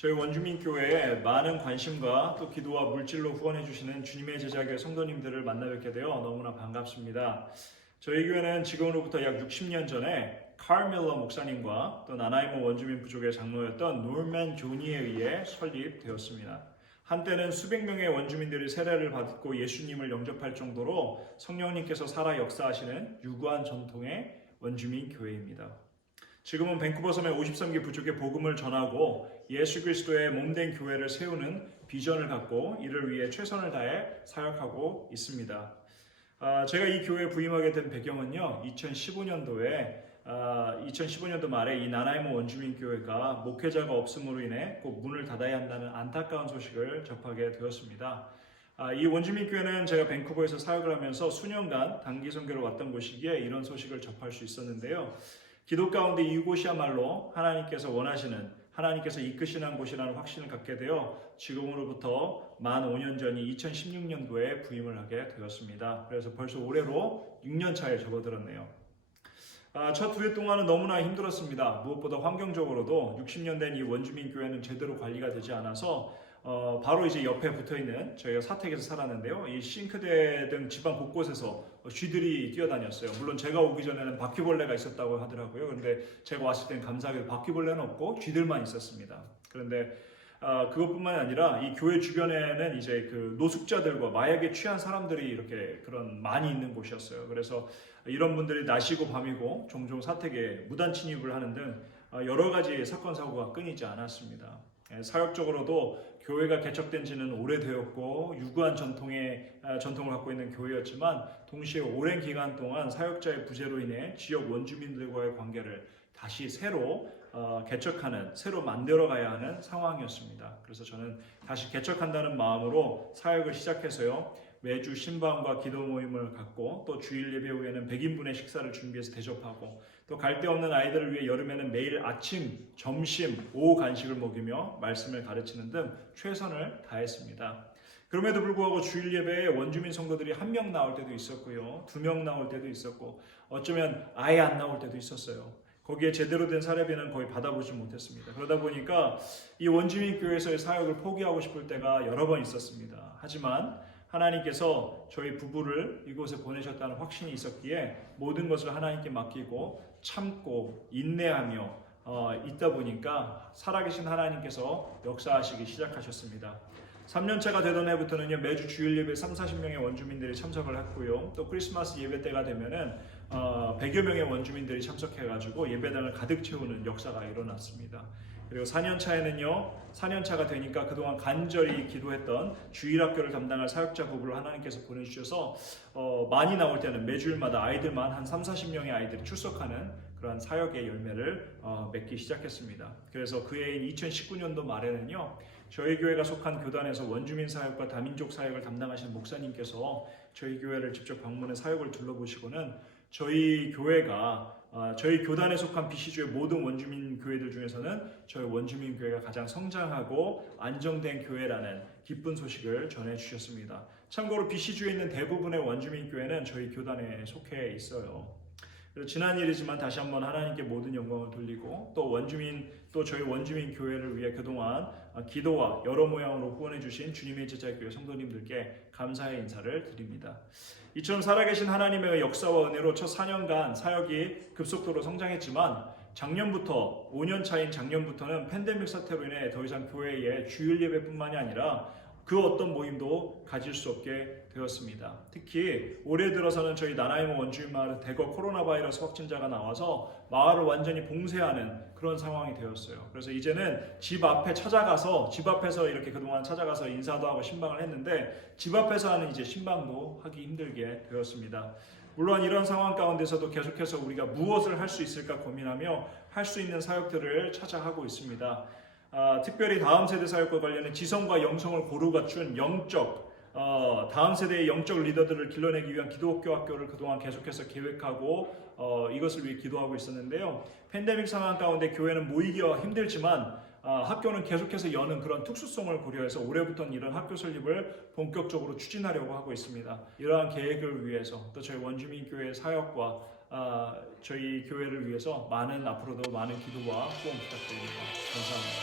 저희 원주민교회에 많은 관심과 또 기도와 물질로 후원해 주시는 주님의 제자교회 성도님들을 만나 뵙게 되어 너무나 반갑습니다. 저희 교회는 지금으로부터 약 60년 전에 칼 밀러 목사님과 또 나나이모 원주민 부족의 장로였던 노먼 조니에 의해 설립되었습니다. 한때는 수백 명의 원주민들이 세례를 받고 예수님을 영접할 정도로 성령님께서 살아 역사하시는 유구한 전통의 원주민 교회입니다. 지금은 밴쿠버 섬의 53개 부족의 복음을 전하고 예수 그리스도의 몸된 교회를 세우는 비전을 갖고 이를 위해 최선을 다해 사역하고 있습니다. 제가 이 교회에 부임하게 된 배경은요, 2015년도 말에 이 나나이모 원주민 교회가 목회자가 없음으로 인해 꼭 문을 닫아야 한다는 안타까운 소식을 접하게 되었습니다. 이 원주민 교회는 제가 밴쿠버에서 사역을 하면서 수년간 단기 선교로 왔던 곳이기에 이런 소식을 접할 수 있었는데요. 기도 가운데 이곳이야말로 하나님께서 원하시는, 하나님께서 이끄시는 곳이라는 확신을 갖게 되어 지금으로부터 만 5년 전인 2016년도에 부임을 하게 되었습니다. 그래서 벌써 올해로 6년 차에 접어들었네요. 첫 2해 동안은 너무나 힘들었습니다. 무엇보다 환경적으로도 60년 된 이 원주민 교회는 제대로 관리가 되지 않아서 바로 이제 옆에 붙어있는 저희가 사택에서 살았는데요. 이 싱크대 등 집안 곳곳에서 쥐들이 뛰어다녔어요. 물론 제가 오기 전에는 바퀴벌레가 있었다고 하더라고요. 그런데 제가 왔을 땐 감사하게도 바퀴벌레는 없고 쥐들만 있었습니다. 그런데 그것뿐만 아니라 이 교회 주변에는 이제 그 노숙자들과 마약에 취한 사람들이 이렇게 많이 있는 곳이었어요. 그래서 이런 분들이 낮이고 밤이고 종종 사택에 무단 침입을 하는 등 여러 가지 사건 사고가 끊이지 않았습니다. 사역적으로도 교회가 개척된 지는 오래되었고 유구한 전통을 갖고 있는 교회였지만 동시에 오랜 기간 동안 사역자의 부재로 인해 지역 원주민들과의 관계를 다시 새로 개척하는, 새로 만들어가야 하는 상황이었습니다. 그래서 저는 다시 개척한다는 마음으로 사역을 시작해서요. 매주 신방과 기도 모임을 갖고 또 주일 예배 후에는 100인분의 식사를 준비해서 대접하고 또 갈 데 없는 아이들을 위해 여름에는 매일 아침, 점심, 오후 간식을 먹이며 말씀을 가르치는 등 최선을 다했습니다. 그럼에도 불구하고 주일 예배에 원주민 성도들이 1명 나올 때도 있었고요. 2명 나올 때도 있었고 어쩌면 아예 안 나올 때도 있었어요. 거기에 제대로 된 사례비는 거의 받아보지 못했습니다. 그러다 보니까 이 원주민 교회에서의 사역을 포기하고 싶을 때가 여러 번 있었습니다. 하지만 하나님께서 저희 부부를 이곳에 보내셨다는 확신이 있었기에 모든 것을 하나님께 맡기고 참고 인내하며 있다 보니까 살아계신 하나님께서 역사하시기 시작하셨습니다. 3년차가 되던 해부터는요, 매주 주일 예배 30-40명의 원주민들이 참석을 했고요. 또 크리스마스 예배 때가 되면은 100여 명의 원주민들이 참석해가지고 예배당을 가득 채우는 역사가 일어났습니다. 그리고 4년차가 되니까 그동안 간절히 기도했던 주일학교를 담당할 사역자 부부를 하나님께서 보내주셔서 많이 나올 때는 매주일마다 아이들만 한 30-40명의 아이들이 출석하는 그러한 사역의 열매를 맺기 시작했습니다. 그래서 그 해인 2019년도 말에는요, 저희 교회가 속한 교단에서 원주민 사역과 다민족 사역을 담당하시는 목사님께서 저희 교회를 직접 방문해 사역을 둘러보시고는 저희 교단에 속한 BC주의 모든 원주민 교회들 중에서는 저희 원주민 교회가 가장 성장하고 안정된 교회라는 기쁜 소식을 전해주셨습니다. 참고로 BC주에 있는 대부분의 원주민 교회는 저희 교단에 속해 있어요. 지난 일이지만 다시 한번 하나님께 모든 영광을 돌리고 또 저희 원주민 교회를 위해 그동안 기도와 여러 모양으로 후원해 주신 주님의 제자교회 성도님들께 감사의 인사를 드립니다. 이처럼 살아계신 하나님의 역사와 은혜로 첫 4년간 사역이 급속도로 성장했지만 5년 차인 작년부터는 팬데믹 사태로 인해 더 이상 교회에 주일 예배뿐만이 아니라 그 어떤 모임도 가질 수 없게 되었습니다. 특히 올해 들어서는 저희 나나이모 원주민 마을은 대거 코로나 바이러스 확진자가 나와서 마을을 완전히 봉쇄하는 그런 상황이 되었어요. 그래서 이제는 집 앞에서 이렇게 그동안 찾아가서 인사도 하고 신방을 했는데 집 앞에서 하는 이제 신방도 하기 힘들게 되었습니다. 물론 이런 상황 가운데서도 계속해서 우리가 무엇을 할 수 있을까 고민하며 할 수 있는 사역들을 찾아 하고 있습니다. 특별히 다음 세대 사역과 관련해 지성과 영성을 고루 갖춘 다음 세대의 영적 리더들을 길러내기 위한 기독교 학교를 그동안 계속해서 계획하고 이것을 위해 기도하고 있었는데요. 팬데믹 상황 가운데 교회는 모이기가 힘들지만 학교는 계속해서 여는 그런 특수성을 고려해서 올해부터는 이런 학교 설립을 본격적으로 추진하려고 하고 있습니다. 이러한 계획을 위해서 또 저희 원주민 교회 사역과 저희 교회를 위해서 앞으로도 많은 기도와 후원 부탁드립니다. 감사합니다.